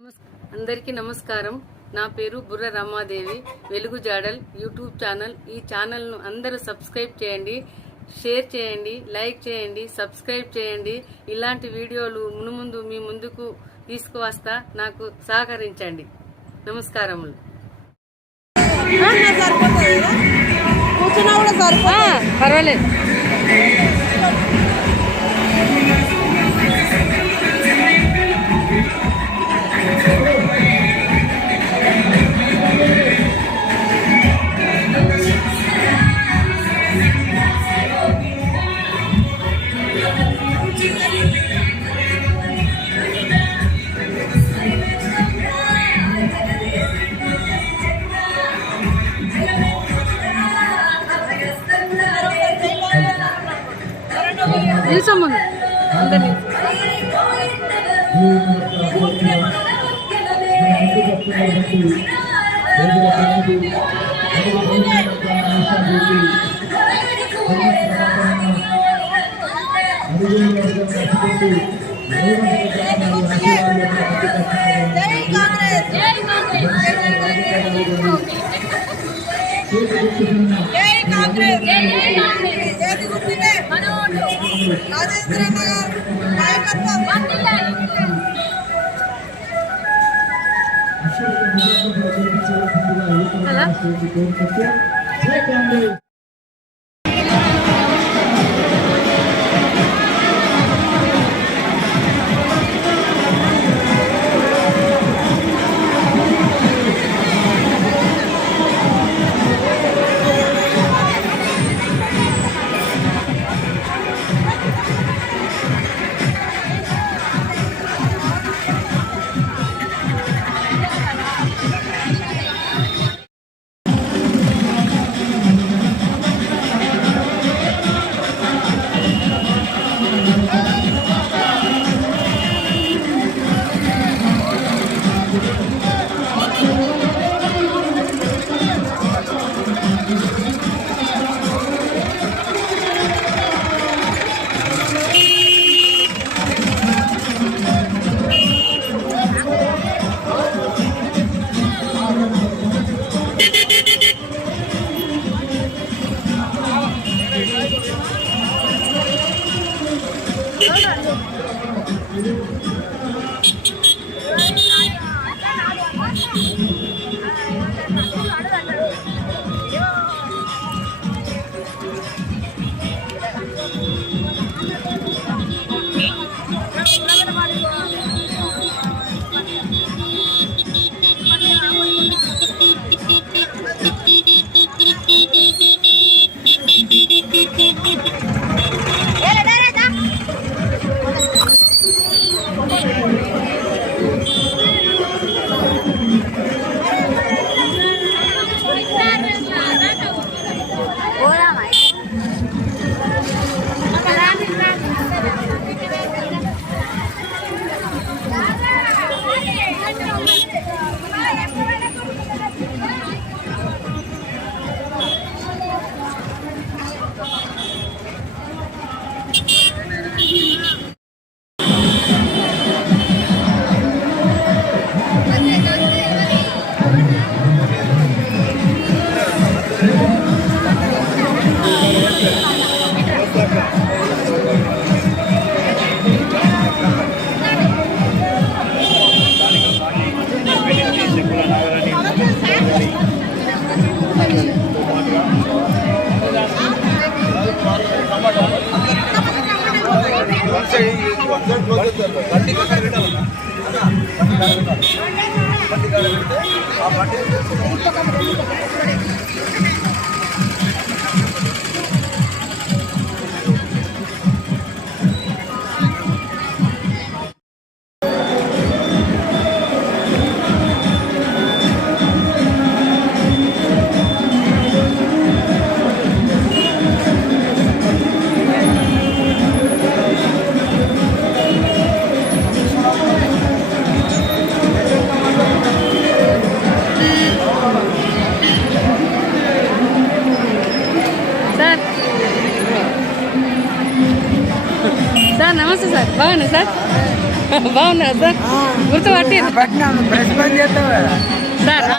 అందరికీ నమస్కారం. నా పేరు బుర్ర రమాదేవి. వెలుగు జాడల్ యూట్యూబ్ ఛానల్. ఈ ఛానల్ను అందరూ సబ్స్క్రైబ్ చేయండి, షేర్ చేయండి, లైక్ చేయండి, సబ్స్క్రైబ్ చేయండి. ఇలాంటి వీడియోలు మునుముందు మీ ముందుకు తీసుకువస్తా. నాకు సహకరించండి. నమస్కారములు. పర్వాలేదు. నిల్చోమను అందరినీ. అలా బాగున్నా సార్, గుర్తుపట్టి sir.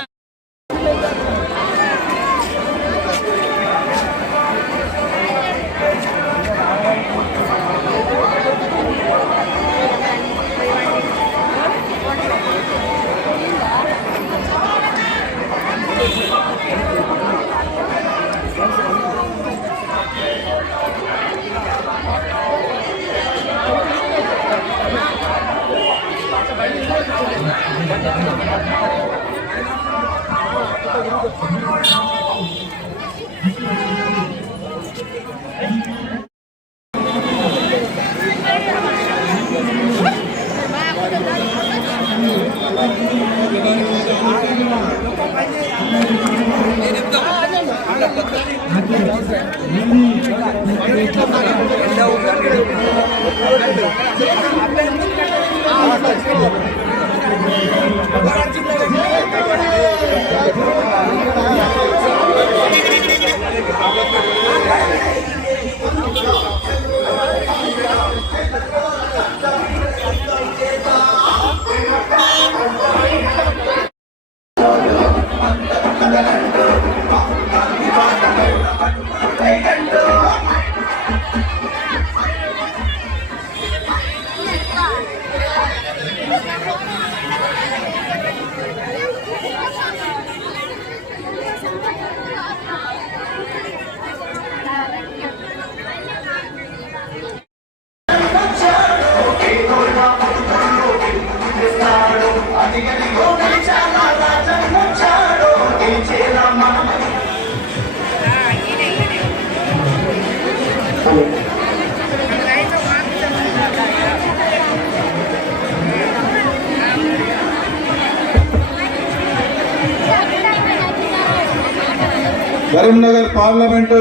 Karimnagar parliament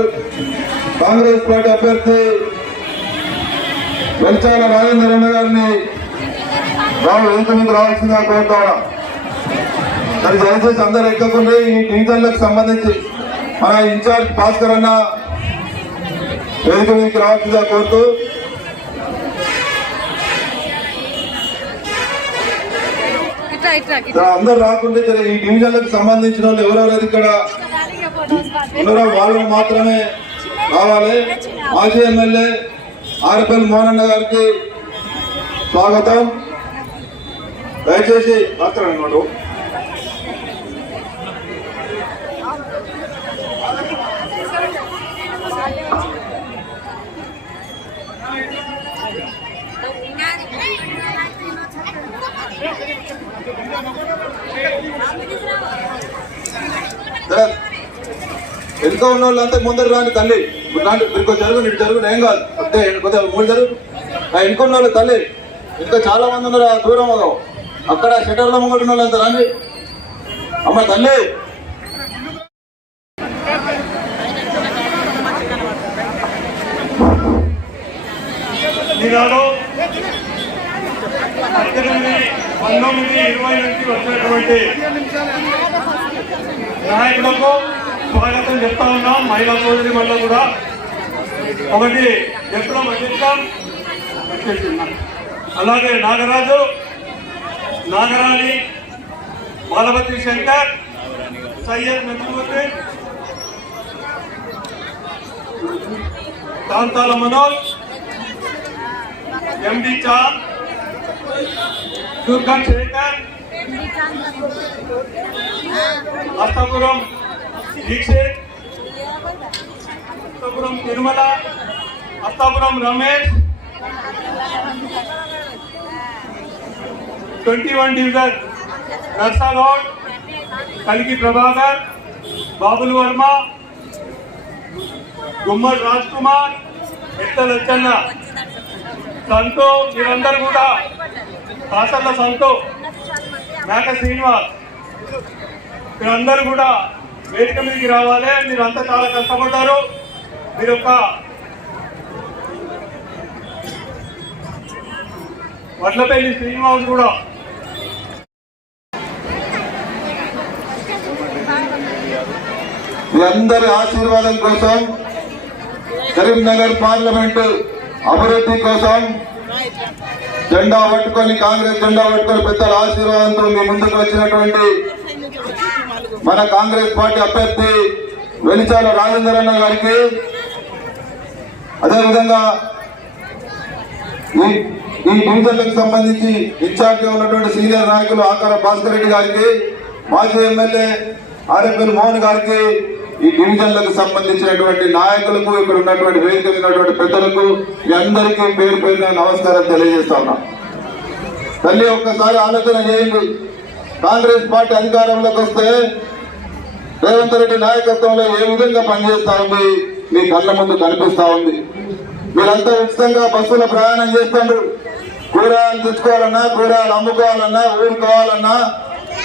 Congress party అభ్యర్థి వెల్చాల రాజేంద్రన్న గారిని వేదిక మీద రావాల్సిందిగా కోరుతాం. మరి దయచేసి అందరూ ఎక్కకుండా ఈ డివిజన్లకు సంబంధించి మన ఇన్ఛార్జ్ భాస్కర్ అన్న వేదిక మీదకి రావాల్సిందిగా కోరుతూ అందరు రాకుండా ఈ డివిజన్లకు సంబంధించిన వాళ్ళు ఎవరెవరైతే ఇక్కడ ఉన్నారో వాళ్ళు మాత్రమే రావాలి. మాజీ ఎమ్మెల్యే ఆర్ఎఫ్ఎల్ మోహనన్న గారికి స్వాగతం. దయచేసి మాట్లాడనమాట. వెనుక ఉన్న వాళ్ళంతా ముందర రాని తల్లి ఇంకో జరుగు ఇటు జరుగు ఏం కాదు అంతే కొద్దిగా మూడు జరుగు. వెనుకున్న వాళ్ళు తల్లి ఇంకా చాలా మంది ఉన్నారు దూరం అక్కడ షటర్లో ముంగడు ఉన్న వాళ్ళంతా రాండి అమ్మ తల్లి. ఈనాడు 1920 నుంచి వచ్చినటువంటి నాయకులకు స్వాగతం చెప్తా ఉన్నాం. మహిళా సోదరి వల్ల కూడా ఒకటి ఎప్పుడో మధ్యస్థం అలాగే నాగరాజు, నాగరాణి, బాలవతి శంకర్, సయ్యద్ నజముద్దీన్, కాంతాల మనోజ్, ఎండి చాంద్, దుర్గా శేఖర్, అస్తాపురం దీక్షిత్, అస్తాపురం తిరుమల, అస్తాపురం రమేష్, 21 డివిజన్ నర్సాగౌడ్, కలికి ప్రభాకర్, బాబుల్ వర్మ, గుమ్మడి రాజ్ కుమార్, ఎట్ల లచ్చన్న, సంతో, మీరందరూ కూడా కాసర్ల సంతో, మేక శ్రీనివాస్, మీరందరూ కూడా వేదిక మీదకి రావాలి. మీరంతా చాలా కష్టపడ్డారు. మీరు ఒక వడ్లపల్లి శ్రీనివాస్ కూడా మీ అందరి ఆశీర్వాదం కోసం కరీంనగర్ పార్లమెంటు అభివృద్ధి కోసం జెండా పట్టుకొని కాంగ్రెస్ జెండా పట్టుకొని పెద్దల ఆశీర్వాదంతో మీ ముందుకు వచ్చినటువంటి మన కాంగ్రెస్ పార్టీ అభ్యర్థి వెలిచాల రాజేందర్ అన్న గారికి, అదేవిధంగా ఈ డివిజన్లకు సంబంధించి ఇన్ఛార్జ్ గా ఉన్నటువంటి సీనియర్ నాయకులు ఆకార భాస్కర్ రెడ్డి గారికి, మాజీ ఎమ్మెల్యే ఆర్ఎఫ్ఎల్ మోహన్ గారికి, ఈ డివిజన్లకు సంబంధించినటువంటి నాయకులకు, ఇక్కడ ఉన్నటువంటి వేదిక ఉన్నటువంటి పెద్దలకు మీ అందరికీ పేరు పేరున నమస్కారం తెలియజేస్తా ఉన్నా. తల్లి ఒక్కసారి ఆలోచన చేయండి. కాంగ్రెస్ పార్టీ అధికారంలోకి వస్తే రేవంత్ రెడ్డి నాయకత్వంలో ఏ విధంగా పనిచేస్తా ఉంది మీ కళ్ళ ముందు కనిపిస్తా ఉంది. మీరంతా ఉచితంగా బస్సులో ప్రయాణం చేస్తుండ్రు. కూరగాయలు తెచ్చుకోవాలన్నా, కూరగాయలు అమ్ముకోవాలన్నా, ఊరుకోవాలన్నా,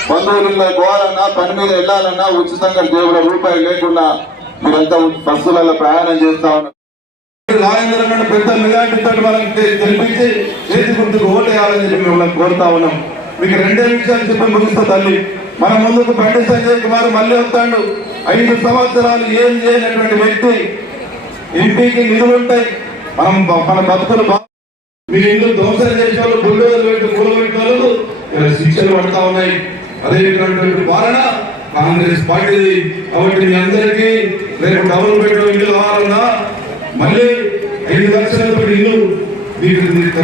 బంధువులు పోవాలన్నా, పని మీద వెళ్ళాలన్నా ఉచితంగా జేబుల రూపాయలు లేకుండా మీరంతా బస్సులలో ప్రయాణం చేస్తా ఉన్నారు. రాజేంద్ర పెద్ద మెజార్టీతో వాళ్ళకి గెలిపించి చేతి గుర్తుకు ఓటేయాలని చెప్పి మిమ్మల్ని కోరుతా ఉన్నాం. మీకు రెండే విషయాలు చెప్పి ముగిస్తా తల్లి. మన ముందుకు బండి సంజయ్ కుమార్ మళ్ళీ వస్తాడు. 5 సంవత్సరాలు ఏం చేయనటువంటి వ్యక్తి. ఇంటికి నిధులుంటాయి, మన బతుకులు మీ ఇంట్లో దోషాలు చేసే వాళ్ళు, బుల్డోజర్ పెట్టి కూలబెట్టిన వాళ్ళు ఇలా శిక్షలు పడతా ఉన్నాయి. అదే విధమైనటువంటి పాలన కాంగ్రెస్ పార్టీది. కాబట్టి మీ అందరికీ రేపు డబుల్ బెడ్రూమ్ ఇల్లు కావాలన్నా, మళ్ళీ 5 లక్షలతో ఇల్లు మీకు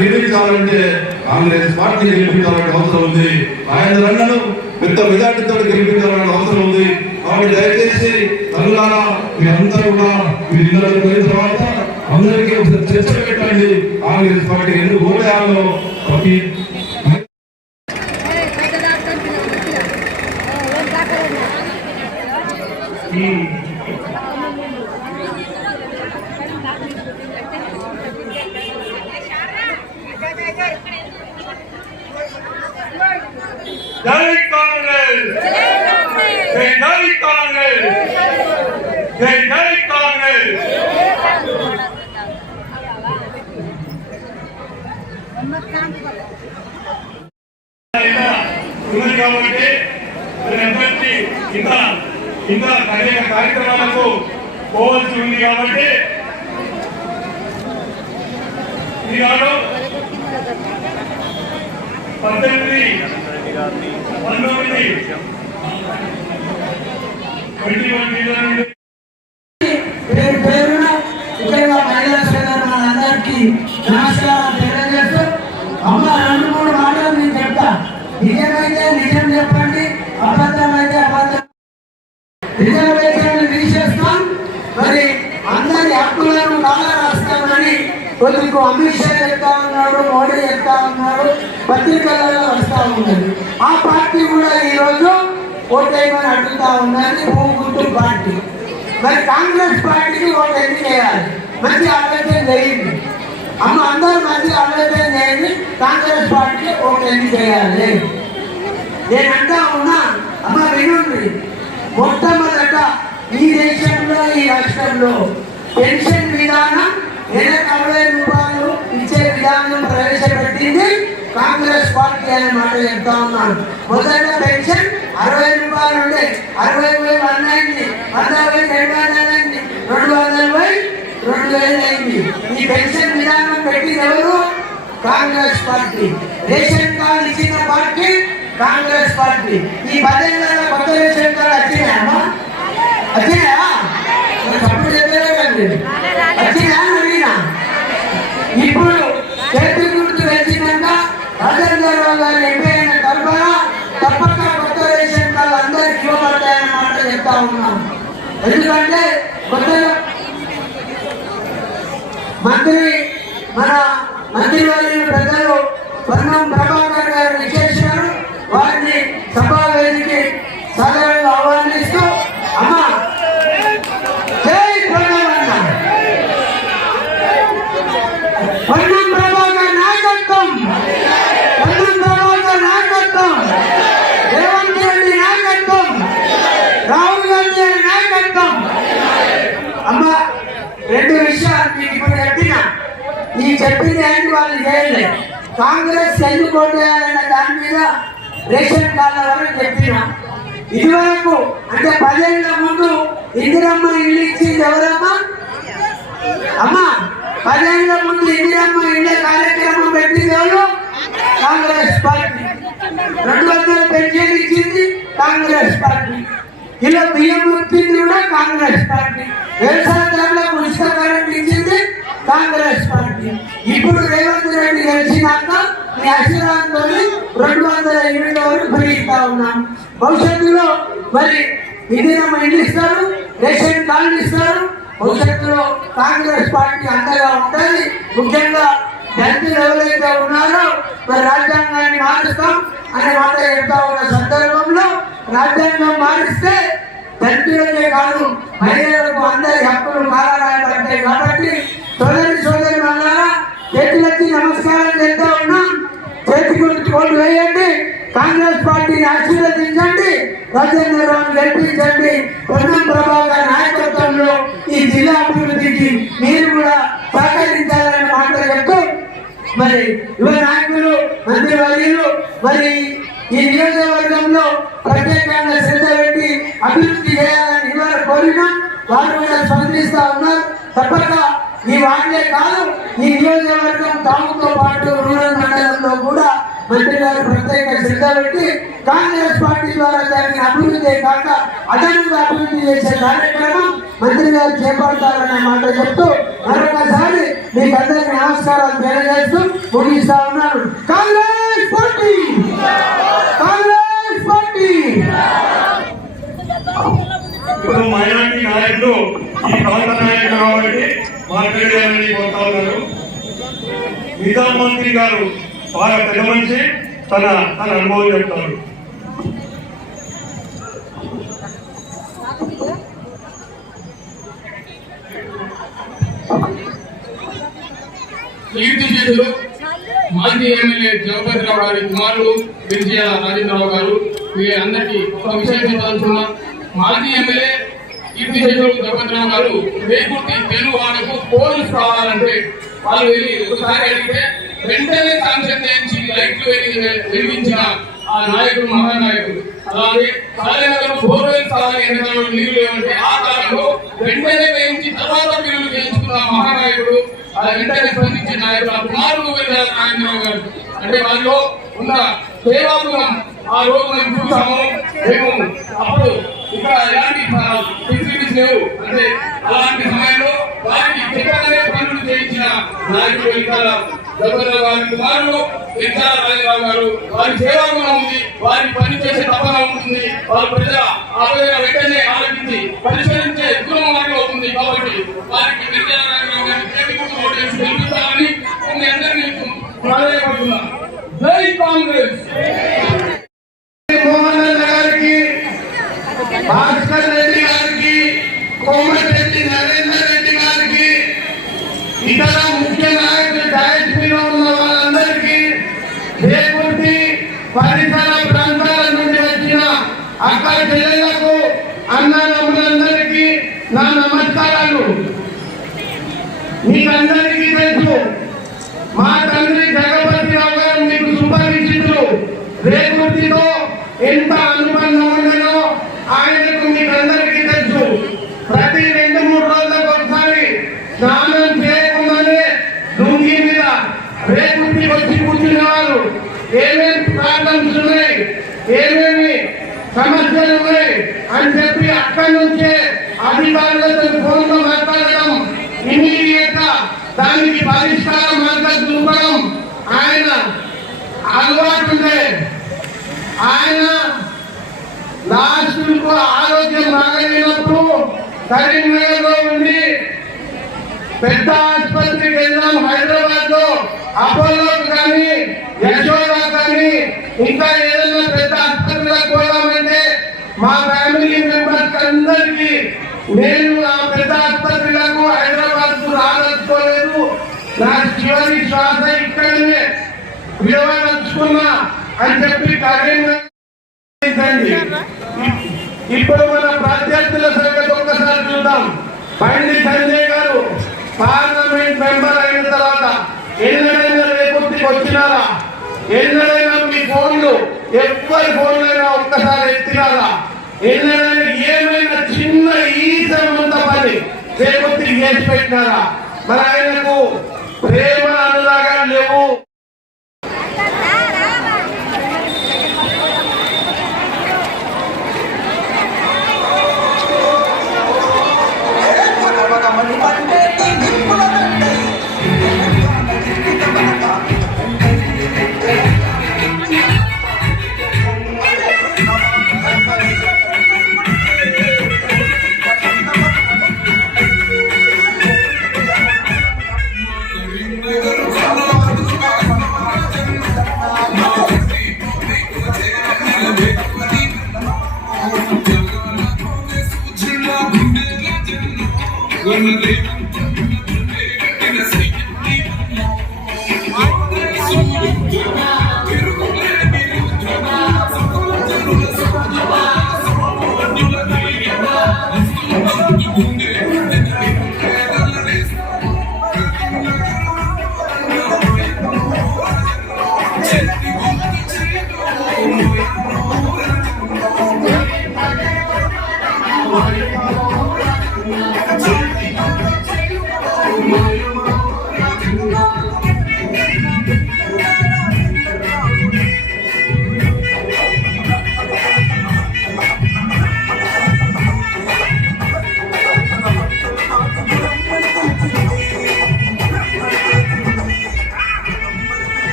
నిర్మించాలంటే కాంగ్రెస్ పార్టీ గెలిపించాలంటే అవసరం ఉంది. ఆయన అన్నను పెద్ద మెజార్టీతో గెలిపించాలనే అవసరం ఉంది. కాబట్టి దయచేసి తల్లులారా మీరందరూ కూడా మీరు ఇళ్ళకి పోయిన తర్వాత అందరికీ ఒకసారి చర్చ పెట్టండి. కాంగ్రెస్ పార్టీ ఎందుకు ఓటేయాలో ప్రతి జై కాంగ్రెస్, జై జై కాంగ్రెస్, జై జై కాంగ్రెస్. ఉన్నది కాబట్టి ఇంకా అనేక కార్యక్రమాలకు పోవాల్సి ఉంది. కాబట్టి ఈనాడు 18, 19, 21 పేరు పేరున ఇక్కడ మహిళా సోదరులందరికీ నమస్కారం తెలియజేస్తూ, అమ్మ 2-3 మాటలు నేను చెప్తా. నిజమైతే నిజం చెప్పండి, అబద్ధమైతే అబద్ధం. రిజర్వేషన్లు తీసేస్తాం, మరి అందరి హక్కులను కాలరాస్తామని కొద్దిగా అమిత్ షా చెప్తా ఉన్నాడు, మోడీ చెప్తా ఉన్నాడు, పత్రికలలో వస్తా ఉన్నది. ఆ పార్టీ కూడా ఈరోజు ఓటేయమని అడుగుతా ఉన్నది, భూగుంటూ పార్టీ. మరి కాంగ్రెస్ పార్టీకి ఓటు ఎందుకు చేయాలి? మంచి ఆలోచన చేయండి అమ్మ, అందరూ మంచి ఆలోచన చేయండి. కాంగ్రెస్ పార్టీకి ఓటు ఎందుకు చేయాలి? నేనంటా ఉన్నా అమ్మ, వినండి. మొట్టమొదట ఈ దేశంలో, ఈ రాష్ట్రంలో పెన్షన్ విధానం నెలకు 60 రూపాయలు ఇచ్చే విధానం ప్రవేశపెట్టింది కాంగ్రెస్ పార్టీ అనే మాట చెప్తా ఉన్నాను. మొదట పెన్షన్ 60 రూపాయలు ఉండే, 60,000 అయింది, 100,000 అయింది, 200,000 అయింది. ఈ పెన్షన్ విధానం పెట్టింది ఎవరు? కాంగ్రెస్ పార్టీ. రేషన్ కార్డు ఇచ్చిన పార్టీ కాంగ్రెస్ పార్టీ. ఈ 10 ఏళ్ళ కొత్త రేషన్ కార్డు వచ్చినాయమ్మా? వచ్చినాయా? తప్పుడు చెప్పారే కండి, వచ్చినా అడిగినా. ఇప్పుడు చేతి గుర్తు వచ్చినాక రాజేంద్రరావు గారు ఎంపీ అయిన తర్వాత తప్పక కొత్త రేషన్ కార్డు అందరికి ఇవ్వబడతాయన్న మాట చెప్తా ఉన్నాం. ఎందుకంటే కొత్తగా మన మంత్రివర్యులు పెద్దలు పొన్నం ప్రభాకర్ గారు విశేషాలు వారిని సభా వేదికకి సాధారణంగా ఆహ్వానిస్తూ, అమ్మ జై పొన్నమన్న, పొన్నం ప్రభాకర్ నాయకత్వం, పొన్నం ప్రభాకర్ నాయకత్వం, రేవంత్ రెడ్డి నాయకత్వం, రాహుల్ గాంధీ గారి నాయకత్వం. అమ్మ 2 విషయాలు మీకు ఇప్పుడు చెప్పిన, ఈ చెప్పింది ఏంటి వాళ్ళు చేయలేదు. కాంగ్రెస్ ఎందుకు ఓటేయాలన్న దాని మీద రేషన్ కార్డుల వరకు చెప్పిన. ఇదివరకు అంటే 10 ఏళ్ల ముందు ఇందిరమ్మ ఇల్లు ఇచ్చింది ఎవరమ్మా? అమ్మా 10 ఏళ్ల ముందు ఇందిరమ్మ ఇండ్ల కార్యక్రమం పెట్టింది ఎవరు? కాంగ్రెస్ పార్టీ. 200 పెన్షన్ ఇచ్చింది కాంగ్రెస్ పార్టీ. ఇలా బియ్యం ఇచ్చింది కూడా కాంగ్రెస్ పార్టీ. వ్యవసాయదారులకు ఉచిత కరెంట్ ఇచ్చింది కాంగ్రెస్ పార్టీ. ఇప్పుడు రేవంత్ రెడ్డి గెలిచినాక మీ ఆశీర్వాదంతో 200 యూనిట్ల వరకు ఫ్రీ ఇస్తా ఉన్నాం. భవిష్యత్తులో మరి ఇందిరమ్మ ఇండ్లు ఇస్తారు, రేషన్ కార్డు ఇస్తారు. భవిష్యత్తులో కాంగ్రెస్ పార్టీ అంతగా ఉంటుంది. ముఖ్యంగా దళితులు ఎవరైతే ఉన్నారో మరి రాజ్యాంగాన్ని మారుస్తాం అనే మాట చెప్తా ఉన్న సందర్భంలో రాజ్యాంగం మారిస్తే దళితులకే కాదు మహిళలకు అందరి హక్కులు కాలరాయబడతాయి. కాబట్టి సోదరి వల్ల చేతులెత్తి నమస్కారం చేస్తా ఉన్నాం. చేతికి ఓటు వేయండి, కాంగ్రెస్ పార్టీని ఆశీర్వదించండి, రాజేంద్రరావు గెలిపించండి. పొన్నం ప్రభాకర్ నాయకత్వంలో ఈ జిల్లా అభివృద్ధికి మీరు కూడా సహకరించాలని మాటలు చెప్తూ మరి యువ నాయకులు మంత్రివర్యులు మరి ఈ నియోజకవర్గంలో ప్రత్యేకంగా శ్రద్ధ పెట్టి అభివృద్ధి చేయాలని ఇవాళ కోరినా వారు కూడా స్పందిస్తా ఉన్నారు. తప్పక ఈ వార్డే కాదు ఈ నియోజకవర్గం తాముతో పాటు రూరల్ మండలంలో కూడా మంత్రి గారు ప్రత్యేక శ్రద్ధ పెట్టి కాంగ్రెస్ పార్టీ ద్వారా జరిగిన అభివృద్ధి కాక అదనంగా అభివృద్ధి చేసే కార్యక్రమం మంత్రి గారు చేపడతారనే మాట చెప్తూ మరొకసారి మీకు అందరికీ నమస్కారాలు తెలియజేస్తూ ముగిస్తా ఉన్నాను. Congress party, Congress party. ఇప్పుడు మైనార్టీ నాయకులు ఈ ప్రాంత నాయకులు కాబట్టి మాట్లాడాలని కోరుతా ఉన్నారు. నిజాం మంత్రి గారు బాగా పెద్ద మనిషి, తన అనుభవం చెప్తారు. కీర్తి చేతులు మాజీ ఎమ్మెల్యే జగపతిరావు గారి కుమారుడు విజయ రాజేంద్రరావు గారు మీ అందరికీ ఒక విషయం చెప్పాల్సిన మాజీ ఎమ్మెల్యే కీర్తి చేతులు జగపతిరావు గారు రేపుటి తెలుగు వాళ్ళకు పోలీసు కావాలంటే వాళ్ళు వెళ్ళి ఒకసారి అడిగితే వెంటనే శాంక్షన్ చేయించి లైట్లు వెలిగించిన ఆ నాయకుడు మహానాయకుడు. అలాగే కాళీనగర్ బోర్వెల్ కావాలి ఎంతకాలం నీళ్లు లేవంటే ఆ కాలంలో వెంటనే వేయించి తర్వాత బిల్లులు చేయించుకున్న మహానాయకుడు, ఆ వెంటనే స్పందించిన నాయకుడు ఆ కుమారుడు వెళ్ళారు రాజేంద్రరావు గారు. అంటే వారిలో ఉన్న సేవాగుణం ఆ రోజు మేము చూసాము. మేము అప్పుడు ఇక్కడ ఎలాంటి ఫెసిలిటీస్ లేవు, అంటే అలాంటి సమయంలో వారికి చెప్పగానే పనులు చేయించిన నాయకుడు వెంకట జగపతిరావు గారి కుమారుడు వెంకట రాజేంద్రరావు గారు. వారి సేవాగుణం ఉంది, వారి పని చేసే తపన ఉంటుంది, వారి ప్రజల ఆవేదన వెంటనే ఆలోచించి పరిశీలించే దూరం వారికి అవుతుంది. కాబట్టి వారికి వెంకట రాజేంద్రరావు గారిని చేతికి ఓటేసి గెలుపుతామని మీ అందరినీ ప్రాధాన్యపడుతున్నాను. జై కాంగ్రెస్. మోహన్ గారికి, భాస్కర్ రెడ్డి గారికి, కోమటిరెడ్డి నరేందర్ రెడ్డి గారికి, ఇతర ముఖ్య నాయకులు డయాస్పీలో ఉన్న వాళ్ళందరికీ, రేపుటి పరిసర ప్రాంతాల నుండి వచ్చిన అక్క చెల్లెళ్లకు, అన్నదమ్ములందరికీ నా నమస్కారాలు. మీకందరికీ తెలుసు మా తండ్రి జగపతిరావు గారు మీకు సుపరిచితులు. రేపుటితో ఎంత అనుబంధం ఉండదో ఆయనకు మీకందరికీ తెలుసు. ప్రతి 2-3 రోజులకు ఒకసారి స్నానం చేయకుండానే లుంగి మీద రేపుటి వచ్చి కూర్చునేవారు. ఏమేమి ప్రాబ్లమ్స్ ఉన్నాయి, ఏమేమి సమస్యలు ఉన్నాయి అని చెప్పి అక్కడి నుంచే అధికారులతో ఫోన్లో మాట్లాడడం, ఇమీడియట్ గా దానికి పరిష్కారం మార్గం చూపడం ఆయన అలవాటు ఉండే. ఆయన లాస్ట్ ఆరోగ్యం బాగలేనప్పుడు కరీంనగర్ లో ఉండి పెద్ద ఆసుపత్రికి వెళ్ళాం. హైదరాబాద్ లో అపోలో కానీ యశోదా కానీ ఇంకా ఏదైనా పెద్ద ఆసుపత్రులకు పోదామంటే మా ఫ్యామిలీ మెంబర్స్ అందరికీ నేను ఆ పెద్ద ఆసుపత్రులకు హైదరాబాద్ కు రాదలుచుకోలేదు. నా చివరి శ్వాస ఇక్కడనే విడవదలుచుకున్నా అని చెప్పి కరీంనగర్. ఇప్పుడు మన ప్రత్యర్థుల సంగతి ఒక్కసారి చూద్దాం. బండి సంజయ్ గారు పార్లమెంట్ మెంబర్ అయిన తర్వాత ఎన్నడైనా రేపుకి వచ్చినారా? ఎన్నడైనా మీ ఫోన్లు ఎవరి ఫోన్లైనా ఒక్కసారి ఎత్తినారా? ఎన్నడైనా ఏమైనా చిన్న ఈ సంబంధ పని రేపుకి చేసి పెట్టినారా? మరి ఆయనకు ప్రేమ అనురాగాలు లేవు. Gonna